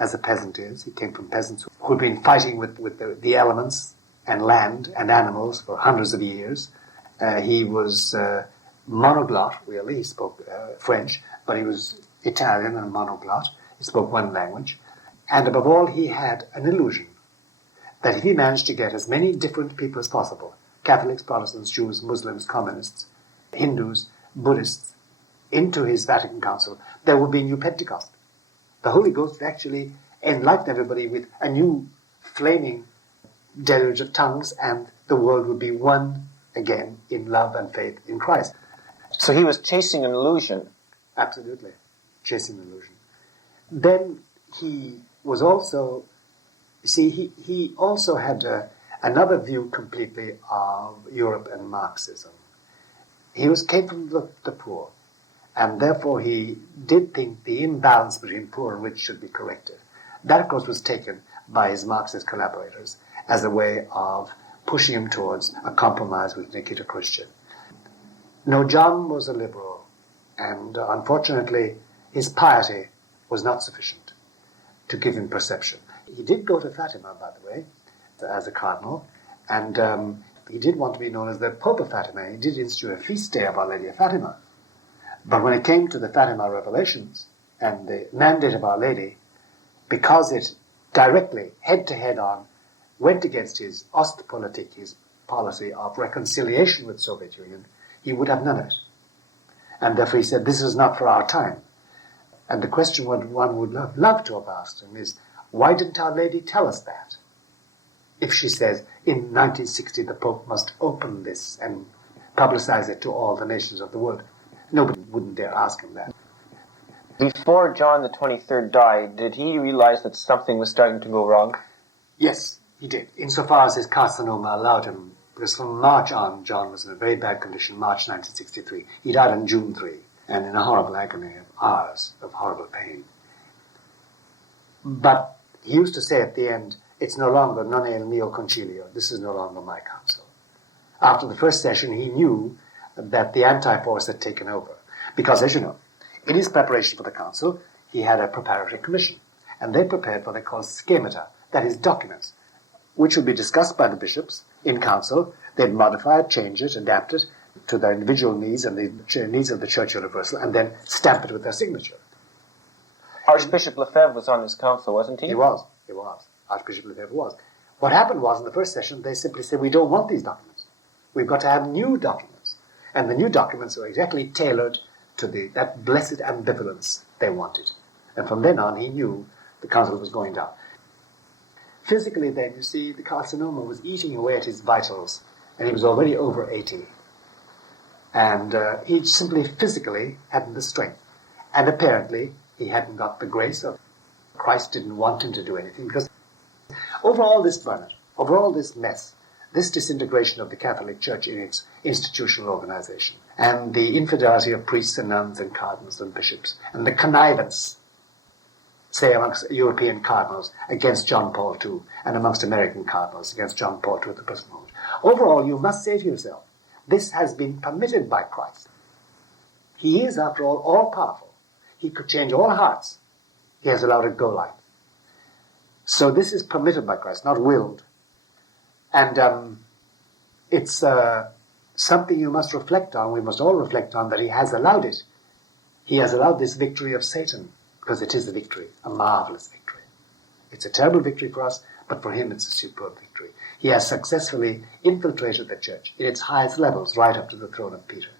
as a peasant is. He came from peasants who had been fighting with the elements and land and animals for hundreds of years. He was monoglot, really. He spoke French, but he was Italian and monoglot. He spoke one language. And above all, he had an illusion that if he managed to get as many different people as possible, Catholics, Protestants, Jews, Muslims, communists, Hindus, Buddhists, into his Vatican Council, there would be a new Pentecost. The Holy Ghost would actually enlighten everybody with a new flaming deluge of tongues, and the world would be one again in love and faith in Christ. So he was chasing an illusion. Absolutely. Chasing an illusion. Then he was also, he also had another view completely of Europe and Marxism. He came from the poor, and therefore he did think the imbalance between poor and rich should be corrected. That, of course, was taken by his Marxist collaborators as a way of pushing him towards a compromise with Nikita Khrushchev. No, John was a liberal, and unfortunately his piety was not sufficient to give him perception. He did go to Fatima, by the way, as a cardinal, and he did want to be known as the Pope of Fatima. He did institute a feast day of Our Lady of Fatima. But when it came to the Fatima revelations and the mandate of Our Lady, because it directly, head-to-head on, went against his Ostpolitik, his policy of reconciliation with the Soviet Union, he would have none of it. And therefore he said, this is not for our time. And the question one would love to have asked him is, why didn't Our Lady tell us that? If she says, in 1960 the Pope must open this and publicize it to all the nations of the world, nobody wouldn't dare ask him that. Before John the 23rd died, did he realize that something was starting to go wrong? Yes, he did, insofar as his carcinoma allowed him, because from March on, John was in a very bad condition, March 1963. He died on June 3, and in a horrible agony of hours of horrible pain. But he used to say at the end, it's no longer non è il mio concilio, this is no longer my council. After the first session, he knew that the anti-force had taken over. Because, as you know, in his preparation for the council, he had a preparatory commission, and they prepared what they call schemata, that is, documents, which would be discussed by the bishops in council. They'd modify it, change it, adapt it to their individual needs and the needs of the Church Universal, and then stamp it with their signature. Archbishop Lefebvre was on his council, wasn't he? He was. Archbishop Lefebvre was. What happened was, in the first session, they simply said, we don't want these documents. We've got to have new documents. And the new documents were exactly tailored to that blessed ambivalence they wanted. And from then on, he knew the council was going down. Physically then, you see, the carcinoma was eating away at his vitals, and he was already over 80. And he simply physically hadn't the strength. And apparently, he hadn't got the grace of Christ didn't want him to do anything, because over all this burnout, over all this mess, this disintegration of the Catholic Church in its institutional organization, and the infidelity of priests and nuns and cardinals and bishops, and the connivance, say, amongst European cardinals against John Paul II, and amongst American cardinals against John Paul II at the present moment. Overall, you must say to yourself, this has been permitted by Christ. He is, after all powerful. He could change all hearts. He has allowed it go like. So this is permitted by Christ, not willed. And it's something you must reflect on. We must all reflect on that he has allowed it. He has allowed this victory of Satan, because it is a victory, a marvelous victory. It's a terrible victory for us, but for him it's a superb victory. He has successfully infiltrated the church in its highest levels, right up to the throne of Peter.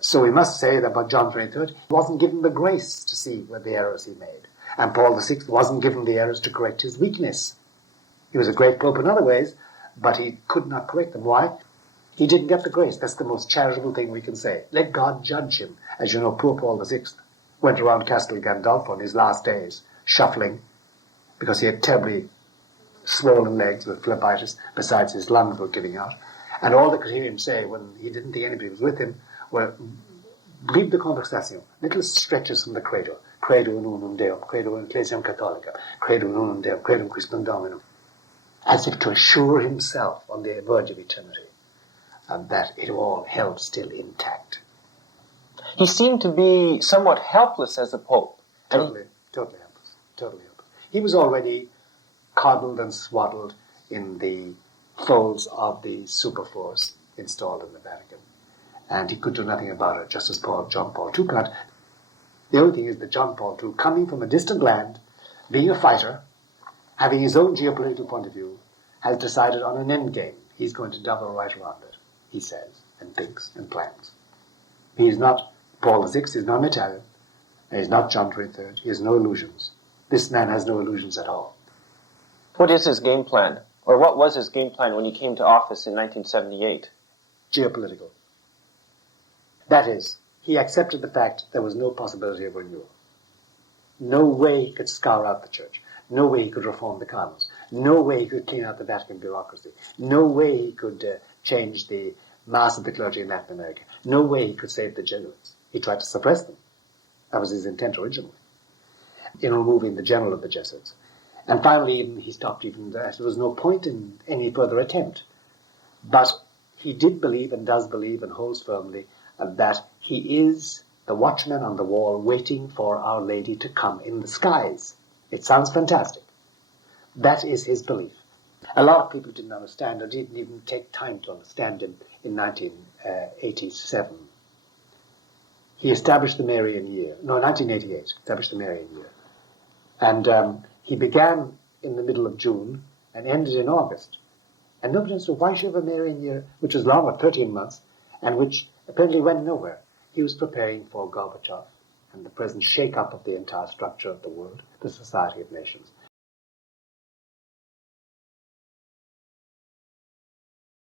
So we must say that about John XXIII, he wasn't given the grace to see what the errors he made. And Paul VI wasn't given the errors to correct his weakness. He was a great pope in other ways, but he could not correct them. Why? He didn't get the grace. That's the most charitable thing we can say. Let God judge him. As you know, poor Paul VI went around Castel Gandolfo in his last days, shuffling, because he had terribly swollen legs with phlebitis, besides his lungs were giving out. And all they could hear him say, when he didn't think anybody was with him, were, "Vive the conversation," little stretches from the credo. Credo in unum Deum, credo in ecclesiam catholica, credo in unum Deum, credo in Christum Dominum. As if to assure himself on the verge of eternity, and that it all held still intact. He seemed to be somewhat helpless as a pope. Totally helpless. He was already coddled and swaddled in the folds of the superforce installed in the Vatican. And he could do nothing about it, just as John Paul II can't. The only thing is that John Paul II, coming from a distant land, being a fighter, having his own geopolitical point of view, has decided on an end game. He's going to double right around it, he says, and thinks and plans. He is not Paul VI, he's not an Italian. He's not John XXIII. He has no illusions. This man has no illusions at all. What is his game plan? Or what was his game plan when he came to office in 1978? Geopolitical. That is, he accepted the fact there was no possibility of renewal. No way he could scour out the church. No way he could reform the cardinals. No way he could clean out the Vatican bureaucracy. No way he could change the mass of the clergy in Latin America. No way he could save the Jesuits. He tried to suppress them. That was his intent originally, in removing the general of the Jesuits. And finally, he stopped even that. There was no point in any further attempt. But he did believe and does believe and holds firmly that he is the watchman on the wall waiting for Our Lady to come in the skies. It sounds fantastic. That is his belief. A lot of people didn't understand or didn't even take time to understand him in 1987. He established the Marian year. No, 1988, established the Marian year. And he began in the middle of June and ended in August. And nobody understood why should have a Marian year, which was longer, 13 months, and which apparently went nowhere. He was preparing for Gorbachev and the present shake-up of the entire structure of the world, the Society of Nations.